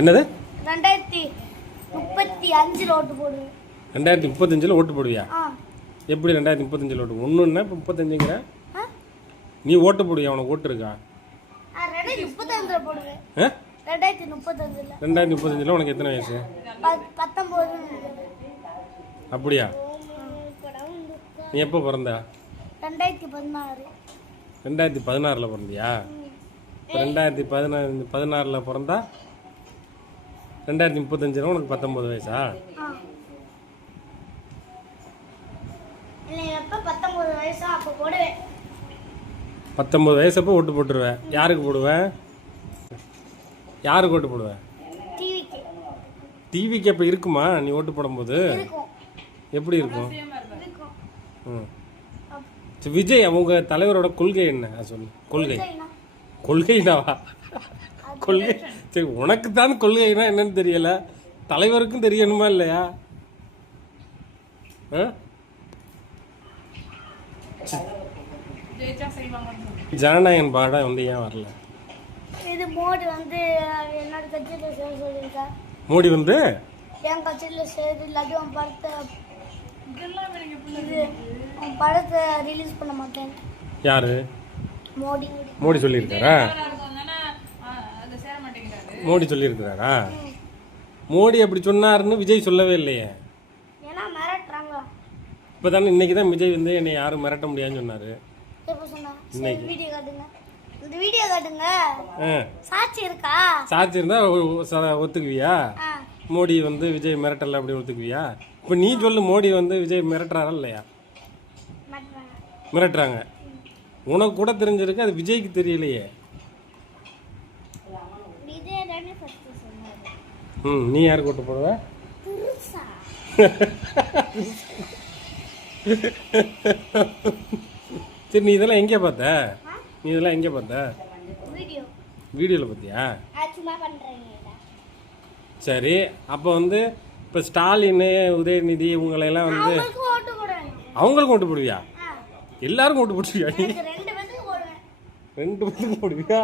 என்னது? 2035 ஓட்டு போடுவேன். 2035 ஓட்டு போடுவியா? எப்படி 2035 ஓட்டு? ஒன்றுன்னா இப்போ 35ங்கிற நீ ஓட்டு போடுவியா? உனக்கு ஓட்டு இருக்கா? 2035 போடுவேன். 2035 உனக்கு எத்தனை வயசு? 19. அப்படியா? நீ எப்போ பிறந்த? 2016. 2016 பிறந்தியா? இப்போ 2016 பிறந்தா 2035 உனக்கு 19 வயசா? எப்போ 19 வயசா அப்போ போடுவேன். 19 வயசப்போ ஓட்டு போட்டுருவேன். யாருக்கு போடுவேன்? யாருக்கு ஓட்டு போடுவேன்? டிவிக்கு. டிவிக்கு அப்போ இருக்குமா நீ ஓட்டு போடும்போது? எப்படி இருக்கும்? சரி, விஜய் அவங்க தலைவரோட கொள்கை என்ன சொல்லு. கொள்கைனாவா? கொள்கை சரி, உனக்கு தான் கொள்கைனா என்னன்னு தெரியல, தலைவருக்கும் தெரியணுமா இல்லையா? ஜனநாயகன் பாடம் வந்து ஏன் வரல? இது மோடி வந்து என்னோட கட்சியில் சேர சொல்லியிருக்கா. மோடி வந்து என் கட்சியில் சேரு இல்லாட்டி உன் படத்தை ரிலீஸ் பண்ண மாட்டேன். யாரு? மோடி. மோடி சொல்லியிருக்காரா? மோடி சொல்லியிருக்கிறாரா? மோடி அப்படி சொன்னாருன்னு விஜய் சொல்லவே இல்லையே. ஏன்னா மிரட்டுறாங்க. இப்போ தானே இன்னைக்கு தான் விஜய் வந்து என்னை யாரும் மிரட்ட முடியாதுன்னு சொன்னாரு. இன்னைக்கு வீடியோ காட்டுங்க. இந்த வீடியோ காட்டுங்க. சாட்சி இருக்கா? சாட்சி இருந்தா ஒத்துக்குவியா? மோடி வந்து விஜய் மிரட்டல அப்படி ஒத்துக்குவியா? இப்போ நீ சொல்லு, மோடி வந்து விஜய் மிரட்டுறாரா இல்லையா? மிரட்டுறாங்க. உனக்கு கூட தெரிஞ்சிருக்கு, அது விஜய்க்கு தெரியலையே. நீ யாருக்கு ஓட்டு போடுவ? சரி, நீ இதெல்லாம் எங்கே பார்த்த? வீடியோவில் பார்த்தியா? சரி, அப்போ வந்து இப்போ ஸ்டாலின், உதயநிதி இவங்களெல்லாம் வந்து அவங்களுக்கும் ஓட்டு போடுவியா? எல்லாருக்கும் ஓட்டு போடுவியா? நீ 2 பேத்துக்கும் போடுவியா?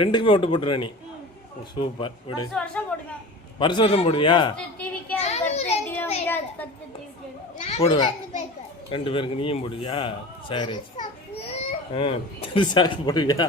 ரெண்டுக்குமே ஓட்டு போட்டுருவ நீ. சூப்பர். வருஷம் போடுவியா? போடுவேன். 2 பேருக்கு நீயும் போடுவியா? சரி. போடுவியா?